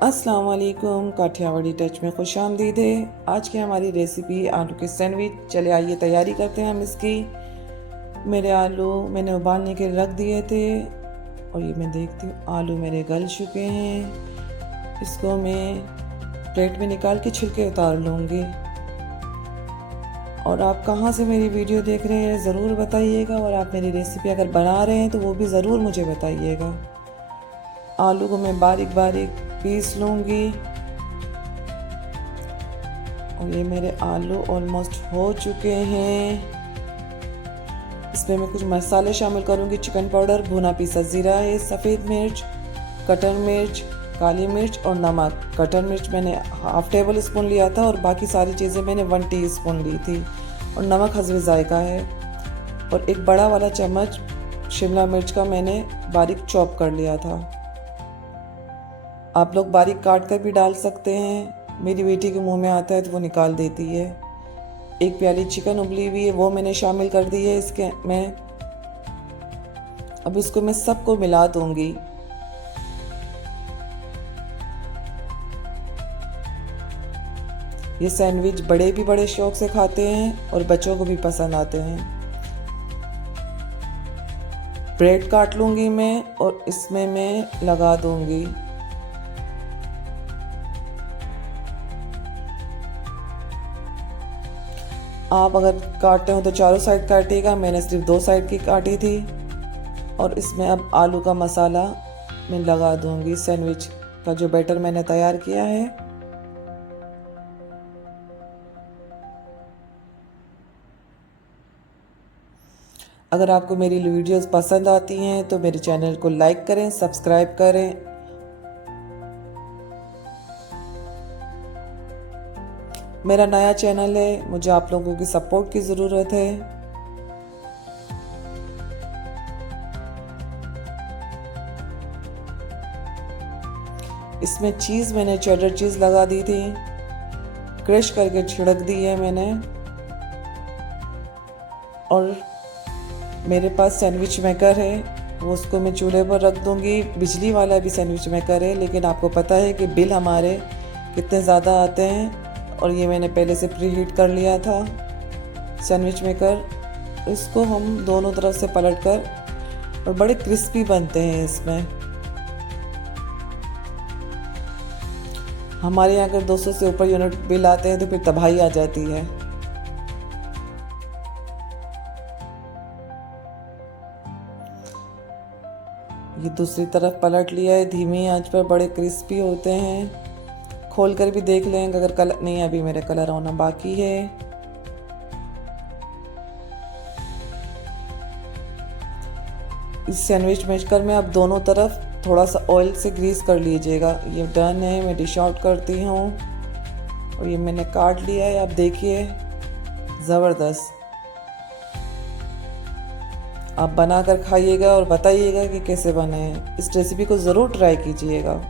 अस्सलाम वालेकुम, काठियावाड़ी टच में खुश आमदीद है। आज की हमारी रेसिपी आलू के सैंडविच। चले आइए तैयारी करते हैं हम इसकी। मेरे आलू मैंने उबालने के रख दिए थे और ये मैं देखती हूँ आलू मेरे गल चुके हैं। इसको मैं प्लेट में निकाल के छिलके उतार लूँगी। और आप कहाँ से मेरी वीडियो देख रहे हैं ज़रूर बताइएगा, और आप मेरी रेसिपी अगर बना रहे हैं तो वो भी ज़रूर मुझे बताइएगा। आलू को मैं बारीक बारीक पीस लूँगी और ये मेरे आलू ऑलमोस्ट हो चुके हैं। इसमें मैं कुछ मसाले शामिल करूँगी। चिकन पाउडर, भुना पीसा ज़ीरा है, सफ़ेद मिर्च, कटर मिर्च, काली मिर्च और नमक। कटर मिर्च मैंने हाफ टेबल स्पून लिया था और बाकी सारी चीज़ें मैंने 1 टीस्पून ली थी। और नमक हस्बे ज़ायका है। और एक बड़ा वाला चम्मच शिमला मिर्च का मैंने बारीक चॉप कर लिया था। आप लोग बारीक काट कर भी डाल सकते हैं। मेरी बेटी के मुंह में आता है तो वो निकाल देती है। एक प्याली चिकन उबली हुई है, वो मैंने शामिल कर दी है इसके में। अब इसको मैं सबको मिला दूंगी। ये सैंडविच बड़े भी बड़े शौक से खाते हैं और बच्चों को भी पसंद आते हैं। ब्रेड काट लूंगी मैं और इसमें मैं लगा दूंगी। आप अगर काटते हो तो चारों साइड काटिएगा, मैंने सिर्फ 2 साइड की काटी थी। और इसमें अब आलू का मसाला मैं लगा दूंगी। सैंडविच का जो बैटर मैंने तैयार किया है, अगर आपको मेरी वीडियोस पसंद आती हैं तो मेरे चैनल को लाइक करें, सब्सक्राइब करें। मेरा नया चैनल है, मुझे आप लोगों की सपोर्ट की ज़रूरत है। इसमें चीज़ मैंने चेडर चीज़ लगा दी थी, क्रश करके छिड़क दी है मैंने। और मेरे पास सैंडविच मेकर है, वो उसको मैं चूल्हे पर रख दूंगी। बिजली वाला भी सैंडविच मेकर है, लेकिन आपको पता है कि बिल हमारे कितने ज़्यादा आते हैं। और ये मैंने पहले से प्री हीट कर लिया था सैंडविच मेकर। इसको हम दोनों तरफ से पलट कर, और बड़े क्रिस्पी बनते हैं इसमें। हमारे यहाँ अगर 200 से ऊपर यूनिट बिल आते हैं तो फिर तबाही आ जाती है। ये दूसरी तरफ पलट लिया है, धीमी आंच पर। बड़े क्रिस्पी होते हैं। खोल कर भी देख लेंगे अगर कलर नहीं, अभी मेरे कलर होना बाकी है। इस सैंडविच मेकर में अब दोनों तरफ थोड़ा सा ऑयल से ग्रीस कर लीजिएगा। ये डन है, मैं डिश आउट करती हूँ। और ये मैंने काट लिया है, आप देखिए ज़बरदस्त। आप बनाकर खाइएगा और बताइएगा कि कैसे बने हैं। इस रेसिपी को ज़रूर ट्राई कीजिएगा।